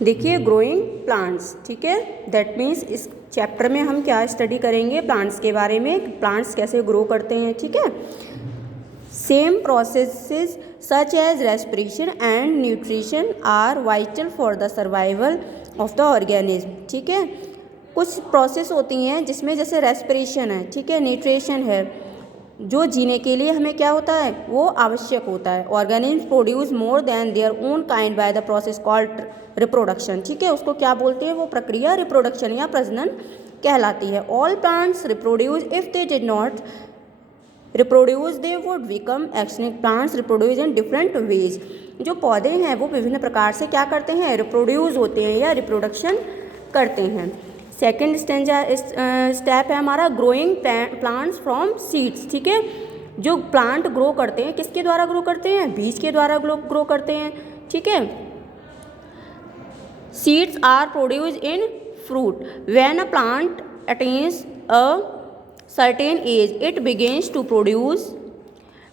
देखिए growing plants, ठीक है, दैट मीन्स इस चैप्टर में हम क्या स्टडी करेंगे, प्लांट्स के बारे में, प्लांट्स कैसे ग्रो करते हैं, ठीक है। Same processes such as respiration and nutrition are vital for the survival of the organism, ठीक है। कुछ प्रोसेस होती हैं जिसमें जैसे रेस्पिरेशन है, ठीक है, न्यूट्रिशन है, जो जीने के लिए हमें क्या होता है वो आवश्यक होता है। Organism produce more than their own kind by the process called reproduction, ठीक है, उसको क्या बोलते हैं, वो प्रक्रिया रिप्रोडक्शन या प्रजनन कहलाती है। All plants reproduce, if they did not reproduce they would become extinct. Plants reproduce in different ways, जो पौधे हैं वो विभिन्न प्रकार से क्या करते हैं, रिप्रोड्यूस होते हैं या रिप्रोडक्शन करते हैं। सेकेंड स्टेप है हमारा ग्रोइंग प्लांट्स फ्रॉम सीड्स, ठीक है, जो प्लांट ग्रो करते हैं किसके द्वारा ग्रो करते हैं, बीज के द्वारा ग्रो करते हैं, ठीक है। Seeds are produce in fruit, when a plant attains a certain age it begins to produce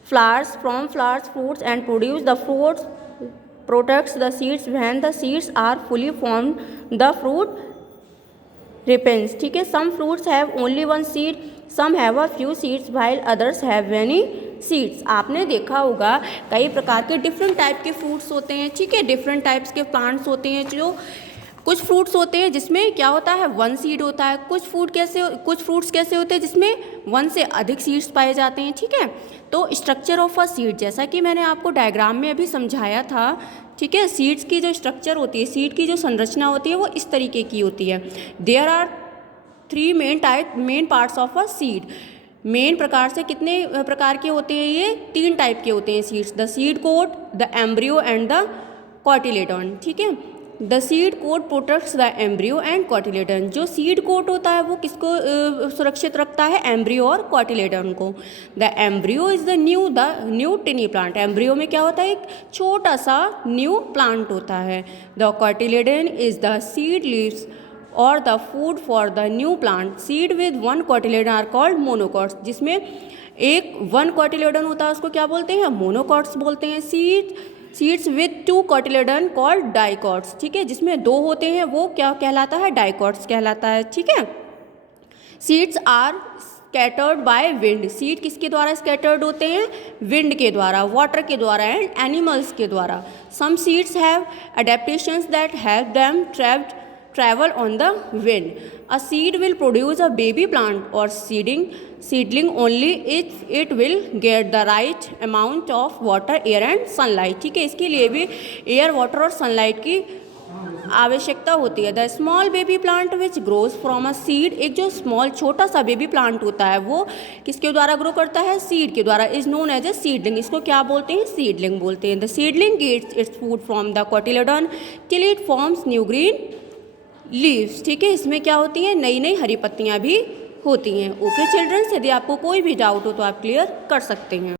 flowers, from flowers fruits, and produce the fruits protects the seeds. When the seeds are fully formed the fruit ripens, ठीक है। some fruits have only one seed, some have a few seeds while others have many seeds। आपने देखा होगा कई प्रकार के different type के fruits होते हैं, ठीक है, डिफरेंट टाइप्स के प्लांट्स होते हैं। जो कुछ फ्रूट्स होते हैं जिसमें क्या होता है वन सीड होता है, कुछ फ्रूट्स कैसे होते हैं जिसमें वन से अधिक सीड्स पाए जाते हैं, ठीक है। तो स्ट्रक्चर ऑफ अ सीड, जैसा कि मैंने आपको डायग्राम में अभी समझाया था, ठीक है, सीड्स की जो स्ट्रक्चर होती है, सीड की जो संरचना होती है वो इस तरीके की होती है। There are 3 main parts of a seed. Main प्रकार से कितने प्रकार के होते हैं, ये 3 टाइप के होते हैं seeds, the seed coat, the embryo and the cotyledon, ठीक है। The seed coat protects the embryo and cotyledon, जो सीड कोट होता है वो किसको सुरक्षित रखता है, एम्ब्रियो और कॉटिलेडन को। The embryo is the new टिनी plant, embryo में क्या होता है एक छोटा सा न्यू प्लांट होता है। The cotyledon is the seed leaves और the food for the new plant. Seed with 1 cotyledon are called monocots, जिसमें एक 1 कॉटिलेडन होता है उसको क्या बोलते हैं, मोनोकॉट्स बोलते हैं। Seeds with 2 cotyledon called dicots, ठीक है, जिसमें 2 होते हैं वो क्या कहलाता है, डाइकॉट्स कहलाता है, ठीक है। Seeds are scattered by wind, seed किसके द्वारा स्कैटर्ड होते हैं, विंड के द्वारा, वाटर के द्वारा एंड एनिमल्स के द्वारा। Some seeds have adaptations that help them travel on the wind. A seed will produce a baby plant or seedling only if it will get the right amount of water, air and sunlight, ठीक है, इसके लिए भी air, water और sunlight की आवश्यकता होती है। The small baby plant which grows from a seed, एक जो स्मॉल छोटा सा बेबी प्लांट होता है वो किसके द्वारा ग्रो करता है, सीड के द्वारा, is known as a seedling, इसको क्या बोलते हैं, सीडलिंग बोलते हैं। The seedling gets its food from the cotyledon till it forms new green leaves, ठीक है, इसमें क्या होती हैं, नई नई हरी पत्तियां भी होती हैं। ओके चिल्ड्रंस, यदि आपको कोई भी डाउट हो तो आप क्लियर कर सकते हैं।